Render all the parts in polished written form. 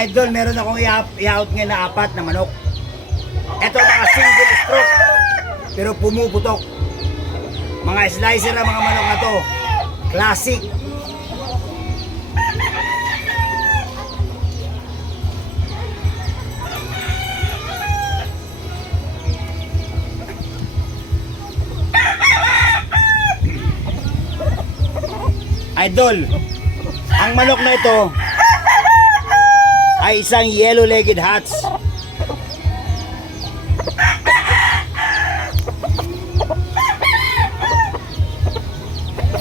idol, meron akong i-out ngayon na 4 na manok. Ito mga single stroke, pero pumuputok. Mga slicer na mga manok na to. Classic. Idol, ang manok na ito ay isang yellow-legged hats.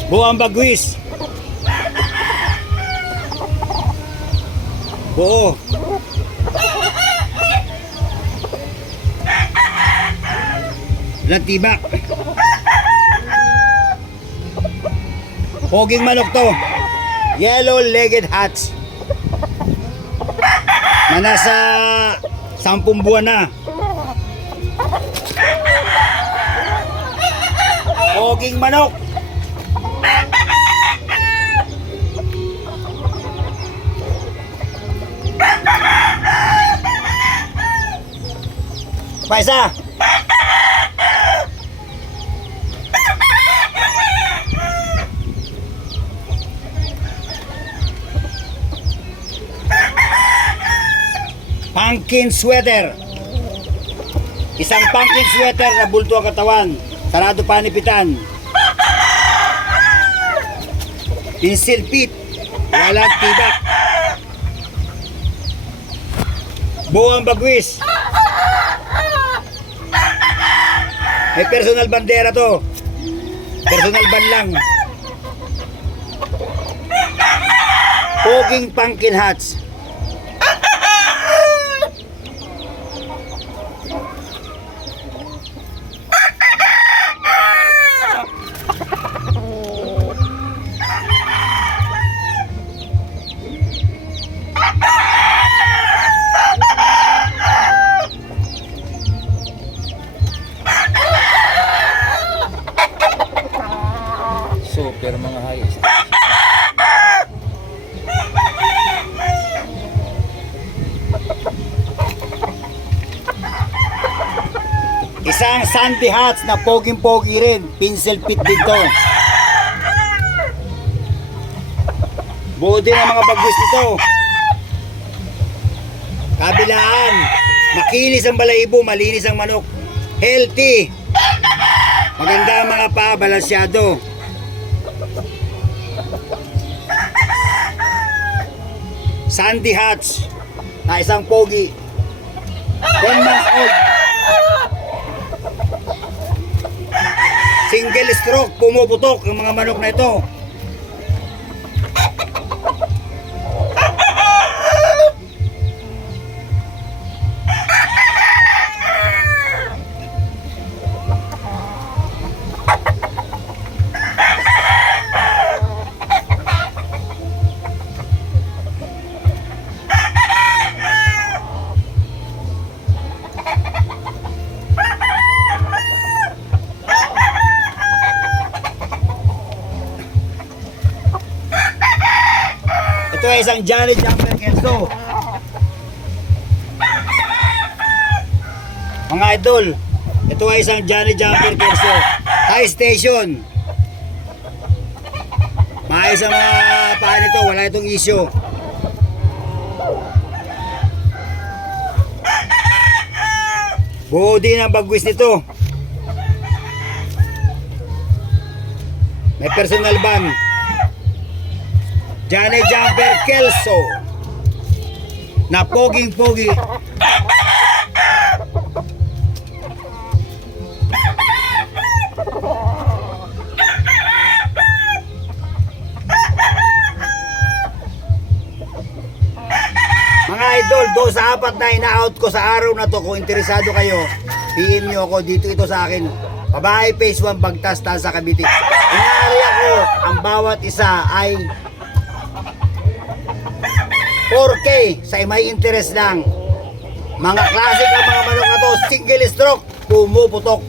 Buang bagwis. Buo. Lantibak. Poging manok to. Yellow-legged hats. Na nasa 10 buwan na. Poging manok. Paisa. Pumpkin sweater. Isang pumpkin sweater na bulto ang katawan, sarado panipitan. Pencil pit, walang tibak. Buang bagwis. May personal bandera to. Personal ban lang. Poging pumpkin hats. Super mga hayes. Isang sandy hats na poging-pogi rin. Pencil pit dito. Buo din ang mga bagwis nito. Kabilaan. Makinis ang balahibo, malinis ang manok. Healthy. Maganda ang mga paa, balansyado. Sandy hats na isang pogi. 10 months old. Single stroke, pumuputok ang mga manok na ito. Ito ay isang Johnny Jumper Kelso. Mga idol, ito ay isang Johnny Jumper Kelso. High station. Maayos ang mga paa nito, wala itong issue. Buo din ang bagwis nito. May personal ban. Johnny Jumper Kelso na poging-pogi. Mga idol, 2 sa 4 na ina-out ko sa araw na to. Kung interesado kayo, PM nyo ako. Dito ito sa akin. Babae, phase 1, Bagtas, Tansa, Cavite. Inaari ako, ang bawat isa ay 4K sa may interest lang. Mga classic ang mga manok na to, single stroke, pumuputok.